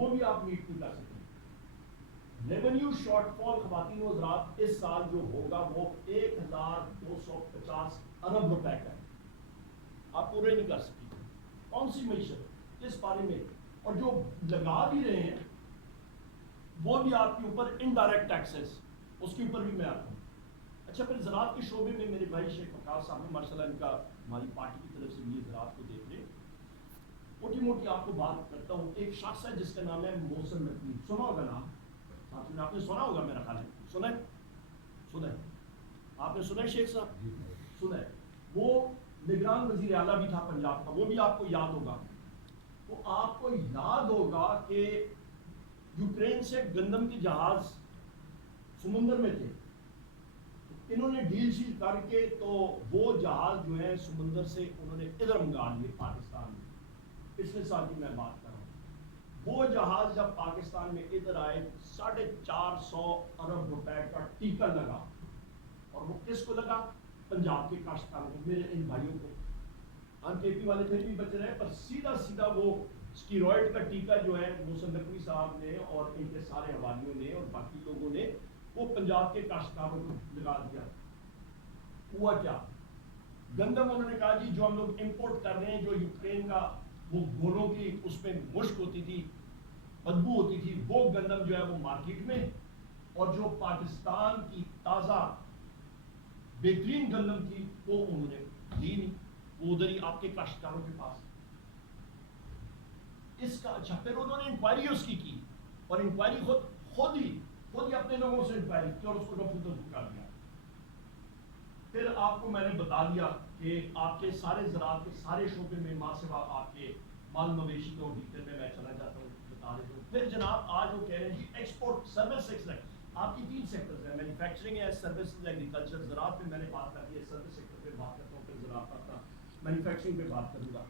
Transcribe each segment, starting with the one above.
وہ بھی آپ میٹ نہیں کر سکتے. ریونیو شارٹ فال خواتین و حضرات اس سال جو ہوگا وہ 1250 ارب روپے کا ہے. آپ پورے نہیں کر سکتے. کون سی معیشت کس بارے میں؟ اور جو لگا بھی رہے ہیں وہ بھی آپ کے اوپر انڈائریکٹ ٹیکسز، اس کے اوپر بھی میں آتا ہوں. اچھا پھر زراعت کے شعبے میں میرے بھائی شیخ وقاص صاحب نے ماشاء اللہ ان کا ہماری پارٹی کی طرف سے بھی زراعت کو دیکھ لیں. موٹی موٹی آپ کو بات کرتا ہوں. ایک شخص ہے جس کا نام ہے محسن نقوی، سنا ہوگا نام آپ نے سنا ہوگا میرا خیال ہے. سنا آپ نے سنا شیخ صاحب؟ سنا ہے. وہ نگران وزیر اعلیٰ بھی تھا پنجاب کا، وہ بھی آپ کو یاد ہوگا. وہ آپ کو یاد ہوگا کہ یوکرین سے گندم کے جہاز سمندر میں تھے، انہوں نے ڈیل شیل کر کے تو وہ جہاز جو ہے سمندر سے انہوں نے ادھر منگا لیے پاکستان میں. پچھلے سال کی میں بات کر رہا ہوں. وہ جہاز جب پاکستان میں ادھر آئے 450 ارب روپے کا ٹیکہ لگا. اور وہ کس کو لگا؟ پنجاب کے کاشتکاروں کو، میرے ان بھائیوں کو. ہم کے پی والے پھر بھی بچ رہے ہیں، پر سیدھا وہ اسٹیرائڈ کا ٹیکہ جو ہے محسن نقوی صاحب نے اور ان کے سارے حوالیوں نے اور باقی لوگوں نے وہ پنجاب کے کاشتکاروں کو لگا دیا. ہوا کیا؟ گندم انہوں نے کہا جی جو ہم لوگ امپورٹ کر رہے ہیں، جو یوکرین کا وہ گولوں کی اس میں مشک ہوتی تھی، بدبو ہوتی تھی، وہ گندم جو ہے وہ مارکیٹ میں، اور جو پاکستان کی تازہ بہترین گندم تھی وہ انہوں نے لی نہیں، وہ ادھر ہی آپ کے کاشتکاروں کے پاس. اس کا اچھا پھر انہوں نے انکوائری اس کی اور انکوائری خود ہی اپنے لوگوں سے انکوائری کی اور اس کو رفض کر دیا. پھر آپ کو میں نے بتا دیا کہ آپ کے سارے زراعت کے سارے شعبے میں ماں سوا آپ کے مال مویشی کے ڈیٹیل میں چلا جاتا ہوں، بتا دیتا ہوں. پھر جناب آج وہ کہہ رہے ہیں جی ایکسپورٹ سروس سیکٹر. آپ کی 3 سیکٹرز ہیں، مینوفیکچرنگ ہے، سروسز، ایگریکلچر. زراعت پہ میں نے بات کر دی ہے، سروس سیکٹر پہ بات کرتا ہوں، پھر زراعت کا مینوفیکچرنگ پہ بات کروں گا.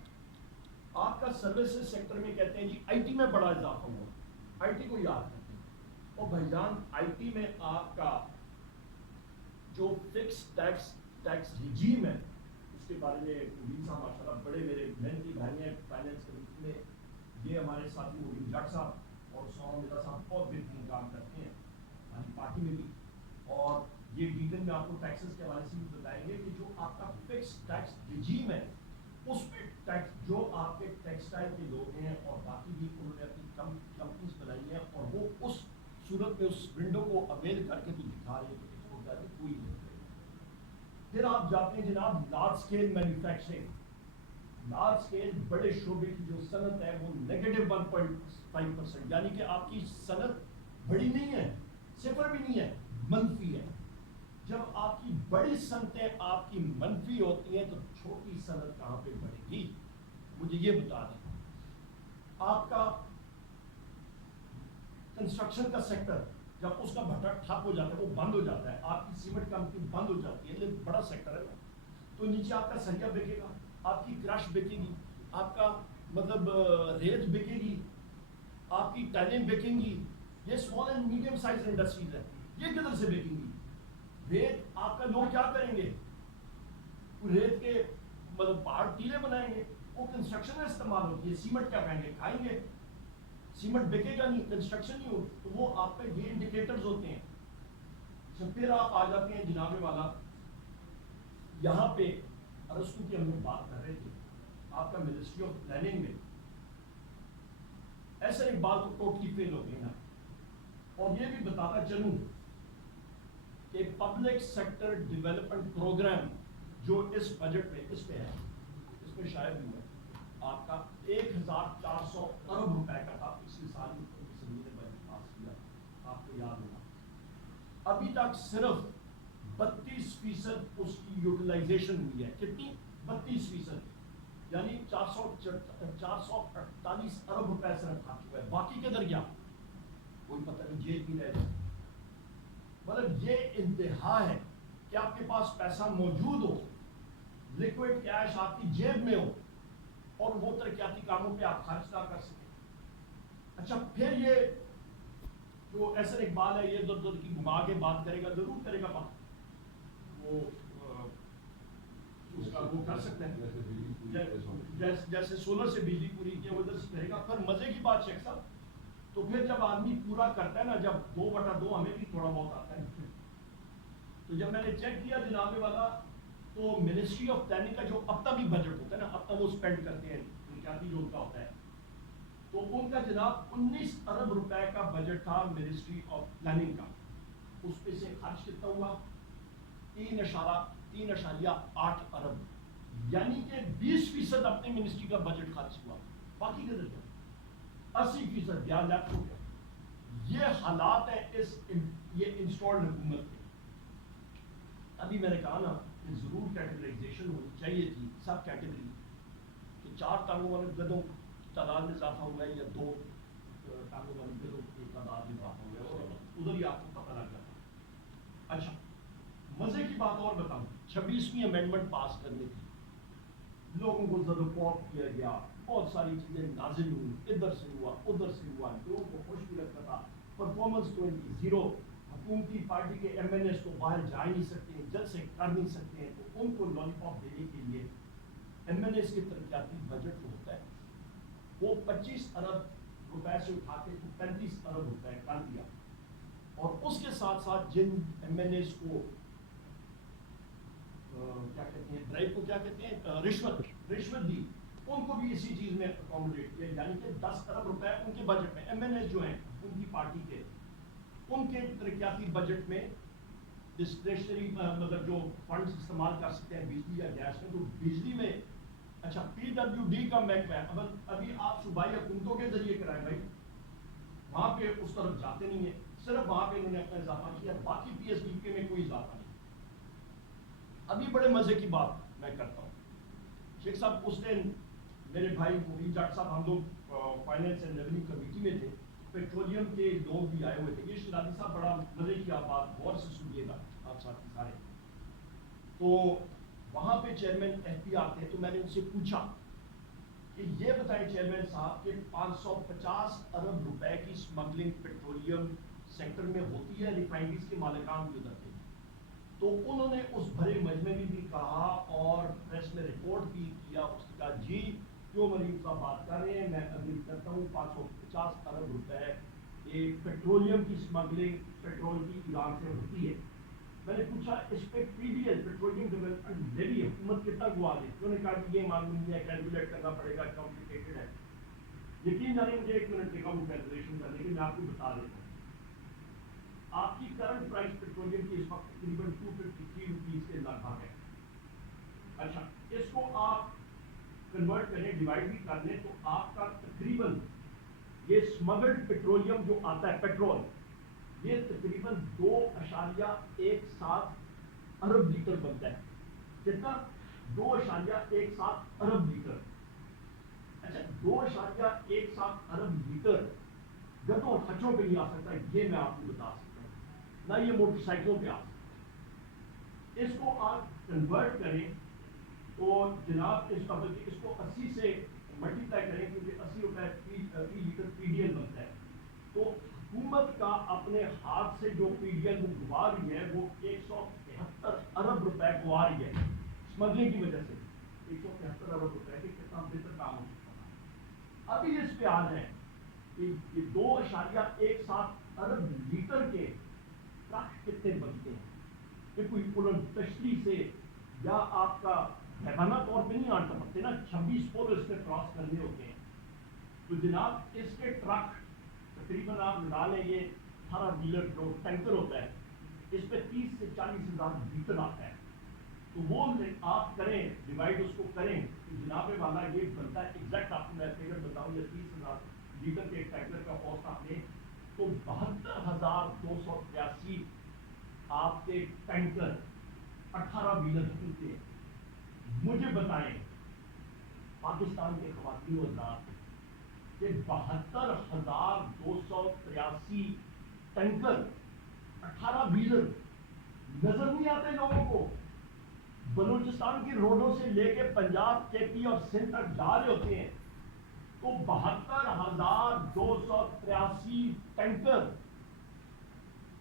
آپ کا سروسز سیکٹر میں کہتے ہیں جی آئی ٹی میں بڑا اضافہ ہوا. آئی ٹی کو یاد کرتے ہیں اور بھائی جان آئی ٹی میں آپ کا جو فکس ٹیکس ریجیم ہے اس کے بارے میں مبین صاحب ماشاء اللہ بڑے میرے محنتی بھائی ہیں فائنینس کمیٹی میں. یہ ہمارے ساتھی مبین جٹ صاحب اور سونا مرزا صاحب بہت بہترین کام کرتے ہیں ہماری پارٹی میں بھی. اور یہ ڈیٹیل میں آپ کو ٹیکسز کے حوالے سے بھی بتائیں گے کہ جو آپ کا فکس ٹیکس ریجیم ہے اس پہ ٹیکس جو آپ کے ٹیکسٹائل کے لوگ ہیں اور باقی بھی انہوں نے اپنی کمپنیز بنائی ہیں اور وہ اس صورت میں اس ونڈو کو اویل کر کے تو دکھا رہے ہیں کہ ایکسپورٹ کر کے کوئی نہیں. پھر آپ جاتے ہیں جناب large scale manufacturing. Large scale بڑے شعبے کی جو صنعت ہے وہ -1.5%، یعنی کہ آپ کی صنعت بڑی نہیں ہے، صفر بھی نہیں ہے، منفی ہے. جب آپ کی بڑی صنعتیں آپ کی منفی ہوتی ہیں تو چھوٹی صنعت کہاں پہ بڑھے گی؟ مجھے یہ بتا دیں. آپ کا کنسٹرکشن کا سیکٹر جب اس کا بھٹا ٹھپ ہو جاتا ہے، وہ بند ہو جاتا ہے، آپ کی سیمنٹ کمپنی بند ہو جاتی ہے، لیکن بڑا سیکٹر ہے نا، تو نیچے آپ کا سریا بکے گا، آپ کی کرش بکے گی، آپ کا مطلب ریت بکے گی، آپ کی ٹائلیں بکیں گی. یہ small and medium size industries ہے، یہ کدھر سے بکیں گی؟ ریت آپ کا لوگ کیا کریں گے؟ ریت کے مطلب پہاڑ ٹیلے بنائیں گے، وہ کنسٹرکشن میں استعمال ہوتی ہے. سیمنٹ کیا کہیں گے؟ کھائیں گے. سیمنٹ بکے گا نہیں، کنسٹرکشن نہیں ہو. تو وہ آپ پہ یہ انڈیکیٹرز ہوتے ہیں. پھر آپ آ جاتے ہیں جناب والا یہاں پہ ارسطو کی ہم لوگ بات کر رہے تھے. آپ کا منسٹری آف پلاننگ میں ایسا ایک بات تو ٹوٹلی فیل ہو گئی نا. اور یہ بھی بتاتا چلوں کہ پبلک سیکٹر ڈیولپمنٹ پروگرام جو اس بجٹ میں اس پہ ہے، اس میں شاید بھی ہے آپ کا 1400 ارب روپے کا تھا پچھلے سال نے بجٹ پاس کیا، آپ کو یاد ہوگا. ابھی تک صرف 32% اس کی یوٹیلائزیشن ہوئی ہے. کتنی؟ 32%، یعنی 448 ارب روپے صرف خرچ ہوا ہے. باقی کدھر گیا کوئی پتہ نہیں، جیل کی رہ جائے. مطلب یہ انتہا ہے کہ آپ کے پاس پیسہ موجود ہو، لیکوئڈ کیش آپ کی جیب میں ہو اور وہ ترقیاتی کاموں پہ آپ خرچ نہ کر سکیں. اچھا پھر یہ جو ایسر اقبال ہے یہ دور کی گھما کے بات کرے گا، ضرور کرے گا بات، وہ اس کا وہ کر سکتے ہیں جیسے سولر سے بجلی پوری کی وہ ادھر سے کرے گا. پر مزے کی بات شیخ صاحب تو پھر جب آدمی پورا کرتا ہے نا، جب 2/2 ہمیں بھی تھوڑا بہت آتا ہے. تو جب میں نے چیک کیا جناب والا، تو منسٹری آف پلاننگ کا جو اب تک بھی بجٹ ہوتا ہے نا، اب تک وہ اسپینڈ کرتے ہیں ترقیاتی جو ان کا ہوتا ہے، تو ان کا جناب 19 ارب روپے کا بجٹ تھا منسٹری آف پلاننگ کا. اس پہ سے خرچ کتنا ہوا؟ 3.8 ارب، یعنی کہ 20% اپنی منسٹری کا بجٹ خرچ ہوا. باقی کدھر گیا؟ 80% یا لیفٹ ہو گیا. یہ حالات ہے یہ انسٹالڈ حکومت کے. ابھی میں نے کہا نا کہ ضرور کیٹیگرائزیشن ہونی چاہیے تھی سب کیٹیگری، کہ 4 ٹانگوں والے گدوں کی تعداد میں اضافہ ہوا ہے یا 2 ٹانگوں والے گدوں کی تعداد میں اضافہ ہوا ہے، اور ادھر ہی آپ کو پتہ لگ جاتا. اچھا مزے کی بات اور بتاؤں، 26ویں امینڈمنٹ پاس کرنے کی لوگوں کو زد و کوب کیا گیا، بہت ساری چیزیں نازل ہوئی، ادھر سے ہوا ادھر سے ہوا، لوگوں کو خوش بھی لگتا تھا. پرفارمنس تو ان کی زیرو، حکومتی پارٹی کے ایم این ایس تو باہر جا ہی نہیں سکتے ہیں، جلسے کر نہیں سکتے ہیں، تو ان کو لالی پاپ دینے کے لیے ایم این ایس کے ترقیاتی بجٹ جو ہوتا ہے وہ 25 ارب روپے سے اٹھا کے 35 ارب روپے کر دیا. اور اس کے ساتھ ساتھ جن ایم این ایس کو کیا کہتے ہیں، ڈرائیو کو کیا کہتے ہیں، رشوت دی، ان کو بھی اسی چیز میں اکوموڈیٹ کیا، یعنی کہ 10 ارب روپے ان کے بجٹ میں ایم این ایس جو ہیں ان کی پارٹی کے، ان کے ترقیاتی بجٹ میں ڈسکریشنری مطلب جو فنڈز استعمال کر سکتے ہیں بجلی یا گیس میں، تو بجلی میں اچھا پی ڈبلیو ڈی کا محکمہ ہے، ابھی آپ صوبائی حکومتوں کے ذریعے کرائیں بھائی، وہاں پہ اس طرف جاتے نہیں ہیں، صرف وہاں پہ انہوں نے اپنا اضافہ کیا، باقی پی ایس ڈی کے میں کوئی اضافہ نہیں. ابھی بڑے مزے کی بات میں کرتا ہوں، شیخ صاحب اس دن میرے بھائی مبین جٹ صاحب، ہم لوگ فائنینس اینڈ ریونیو کمیٹی میں تھے، پیٹرولیم کے لوگ بھی آئے ہوئے تھے. یہ شیرازی صاحب بڑا مزے کی آپ بات غور سے سنیے گا آپ ساتھ سارے. تو وہاں پہ چیئرمین ایف پی آتے ہیں، تو میں نے ان سے پوچھا کہ یہ بتائیں چیئرمین صاحب کہ 550 ارب روپے کی اسمگلنگ پیٹرولیم سیکٹر میں ہوتی ہے ریفائنریز کے مالکان کی ادھر پہ. تو انہوں نے اس بھرے مجمع میں بھی کہا اور پریس میں رپورٹ بھی کیا، اس نے کہا جی جو مریم صاحب بات کر رہے ہیں میں اگری کرتا ہوں، 550 ارب روپے ایک پیٹرولیم کی اسمگلنگ پیٹرول کی ایران سے ہوتی ہے. میں نے پوچھا اس پہ پی D L petroleum development levy حکومت کتنا گوا دی؟ انہوں نے کہا کہ یہ معلوم نہیں ہے، کیلکولیٹ کرنا پڑے گا، کمپلیکیٹڈ ہے. یقین جانے مجھے 1 منٹ دے گا وہ کیلکولیشن کرنے کی، میں آپ کو بتا دیتا ہوں. آپ کی کرنٹ پرائس پیٹرولیم کی اس وقت تقریباً 253 روپیز کے لگ بھگ ہے. اچھا اس کو آپ کنورٹ کریں، ڈیوائڈ بھی کر لیں، تو آپ کا تقریباً یہ اسمگلڈ پیٹرولیم جو آتا ہے پیٹرول، یہ تقریباً 2.17 ارب لیٹر بنتا ہے. کتنا؟ 2.17 ارب لیٹر. اچھا 2.17 ارب لیٹر گدوں کھچوں پہ نہیں آ سکتا، یہ میں آپ کو بتا سکتا ہوں، نہ یہ موٹر سائیکلوں پہ آ سکتا. اس کو آپ کنورٹ کریں تو جناب اس کا بلکہ اس کو 80 سے ملٹیپلائی کریں، کیونکہ 80 روپے فی لیٹر پی ڈی ایل بنتا ہے. تو حکومت کا اپنے ہاتھ سے جو پی ڈی ایل وہ گوا رہی ہے وہ 173 ارب روپے گوا رہی ہے اسمگلنگ کی وجہ سے. 173 ارب روپے کے کتنا بہتر کام ہو سکتا ہے. ابھی اس پہ آ جائیں کہ 2.17 ارب لیٹر کے ٹرک کتنے بنتے ہیں، کہ کوئی پلن تشریح سے یا آپ کا پیمانہ طور پہ نہیں آٹا پڑتے نا، 26 پول اس پہ کراس کرنے ہوتے ہیں. تو جناب اس کے ٹرک تقریباً آپ لگا لیں یہ 18 ویلر جو ٹینکر ہوتا ہے، اس پہ 30 سے 40 ہزار لیٹر آتا ہے. تو وہ آپ کریں ڈیوائڈ اس کو کریں تو جناب والا یہ بنتا ہے ایگزیکٹ آپ کو میں فگر بتاؤں، یہ 30,000 لیٹر کے ٹینکر کا کاسٹ آپ لیں تو 72,283 آپ کے ٹینکر 18 ویلر چلتے ہیں. مجھے بتائیں پاکستان کے خواتین و حضرات کہ 72,283 ٹینکر 18 ویلر نظر نہیں آتے لوگوں کو؟ بلوچستان کی روڈوں سے لے کے پنجاب، کے پی اور سندھ تک جا رہے ہوتے ہیں، تو 72,283 ٹینکر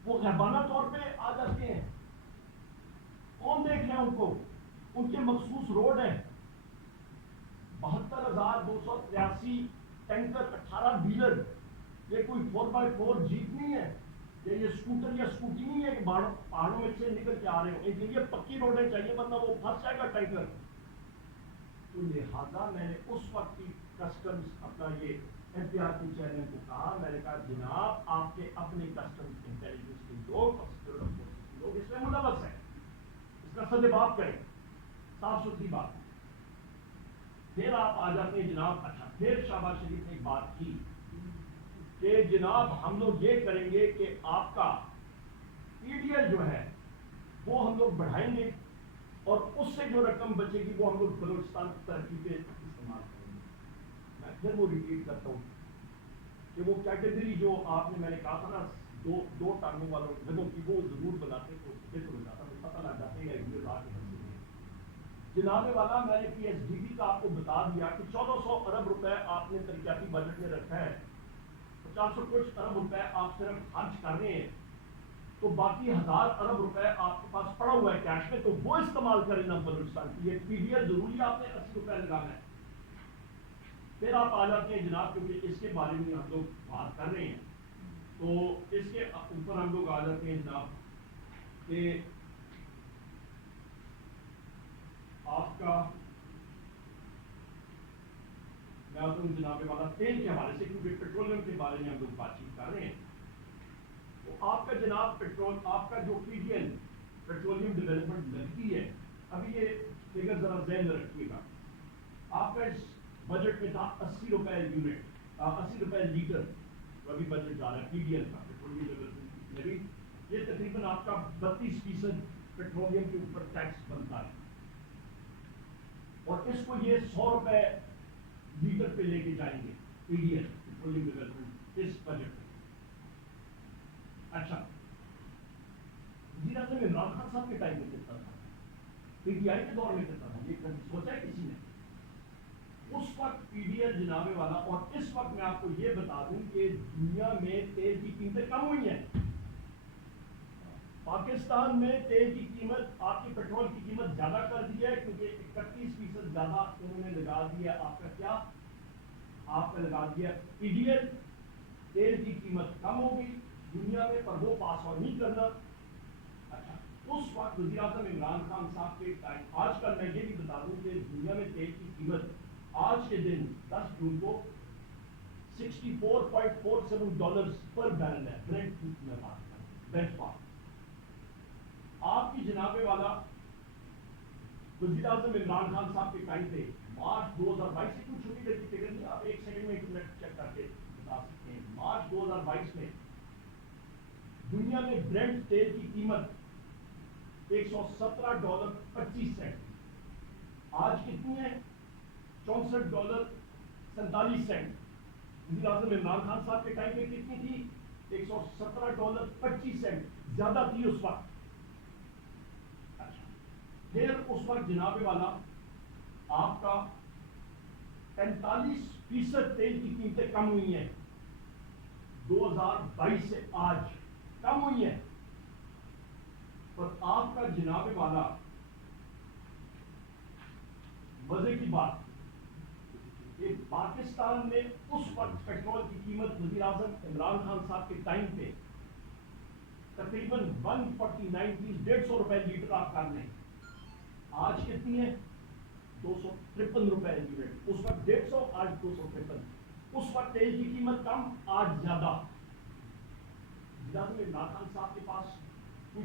وہ غیبانہ طور پہ آ جاتے ہیں. کون دیکھ رہے ہیں ان کو؟ ان کے مخصوص روڈ ہیں. 72,283 ٹینکر 18 ویلر یہ کوئی 4x4 جیپ نہیں ہے، یہ اسکوٹر یا اسکوٹی نہیں ہے کہ پہاڑوں میں سے نکل کے آ رہے ہوں، ان کے لیے پکی روڈیں چاہیے ورنہ وہ پھنس جائے گا ٹینکر. تو لہٰذا میں نے اس وقت کی کسٹمز اپنا یہ احتیاطی چینل کو کہا، میں نے کہا جناب آپ کے اپنے کسٹمز انٹیلیجنس کے لوگ اس میں ملوث ہیں، اس کا سدباب کریں، صاف ستھری بات. پھر آپ آ جاتے ہیں جناب. اچھا پھر شہباز شریف نے ایک بات کی کہ جناب ہم لوگ یہ کریں گے کہ آپ کا پی ڈی ایل جو ہے وہ ہم لوگ بڑھائیں گے اور اس سے جو رقم بچے گی وہ ہم لوگ بلوچستان کی ترقی پہ استعمال کریں گے. میں پھر وہ ریپیٹ کرتا ہوں کہ وہ کیٹیگری جو آپ نے میں نے کہا تھا نا دو ٹانگوں والوں جگہوں کی وہ ضرور بناتے تو پتہ لگ جاتے ہیں جناب والا. میں نے پی ایس ڈی بی کا آپ کو بتا دیا کہ 1400 ارب روپے آپ نے ترقیاتی بجٹ میں رکھا ہے، 500 کچھ ارب روپے آپ صرف خرچ کر رہے ہیں، تو باقی 1000 ارب روپے آپ کے پاس پڑا ہوا ہے کیش میں، تو وہ استعمال کریں نا بلوچستان کی. یہ پی ڈی ایل ضروری آپ نے 80 روپے لگانا ہے. پھر آپ آ جاتے ہیں جناب کیونکہ اس کے بارے میں ہم لوگ بات کر رہے ہیں تو اس کے اوپر ہم لوگ آ جاتے ہیں جناب کہ آپ کا میں آتا ہوں جناب والا تیل کے حوالے سے، کیونکہ پیٹرولیم کے بارے میں ہم لوگ بات چیت کر رہے ہیں. تو آپ کا جناب آپ کا جو پی ڈی ایل پیٹرولیم ڈیولپمنٹ لگتی ہے، ابھی یہ فگر ذرا ذہن میں رکھیے گا، آپ کا اس بجٹ میں تھا 80 روپے یونٹ، 80 روپے لیٹر، تو ابھی بجٹ جا رہا ہے پی ڈی ایل کا پیٹرولیم ڈیولپمنٹ لیوی. یہ تقریباً آپ کا 32% پیٹرولیم کے اوپر ٹیکس بنتا ہے اور اس کو یہ 100 روپے لیٹر پہ لے کے جائیں گے P D L petroleum development اس بجٹ میں. اچھا وزیر اعظم عمران خان صاحب کے ٹائم میں کتنا تھا، پی ٹی آئی کے دور میں کتنا تھا، یہ کبھی سوچا ہے کسی نے؟ اس وقت پی ڈی ایل جناب والا، اور اس وقت میں آپ کو یہ بتا دوں کہ دنیا میں تیل کی قیمتیں کم ہوئی ہیں. پاکستان میں تیل کی قیمت، آپ کی پیٹرول کی قیمت زیادہ کر دی ہے کیونکہ 31% زیادہ انہوں نے لگا دیا. آپ کا کیا، آپ کا لگا دیا پی ڈی ایل. تیل کی قیمت کم ہوگی دنیا میں پر وہ پاس آن نہیں کرنا. اچھا اس وقت وزیر اعظم عمران خان صاحب کے ٹائم، آج کل میں یہ بھی بتا دوں کہ دنیا میں تیل کی قیمت آج کے دن 10 جون کو $64.47 پر بیرل ہے. برنٹ میں بات کریں، بینچ مارک. آپ کی جناب والا وزیر اعظم عمران خان صاحب کے ٹائم پہ مارچ 2022 سے کچھ چھوٹی دیر کی فگر نہیں، آپ ایک سیکنڈ میں انٹرنیٹ چیک کر کے بتا سکتے ہیں. مارچ 2022 میں دنیا میں برنٹ تیل کی قیمت $117.25. آج کتنی ہے؟ $64.47. وزیر اعظم عمران خان صاحب کے ٹائم پہ کتنی تھی؟ $117.25. زیادہ تھی اس وقت. پھر اس وقت جناب والا آپ کا 45% تیل کی قیمتیں کم ہوئی ہیں 2022 سے آج کم ہوئی ہیں. اور آپ کا جناب والا مزے کی بات کہ پاکستان میں اس وقت پیٹرول کی قیمت وزیر اعظم عمران خان صاحب کے ٹائم پہ تقریباً 149 روپے لیٹر آپ کر لیں. آج کتنی ہے؟ 253 روپے یونٹ. اس وقت 150، آج 253. اس وقت تیل کی قیمت کم، آج زیادہ. عمران خان صاحب کے پاس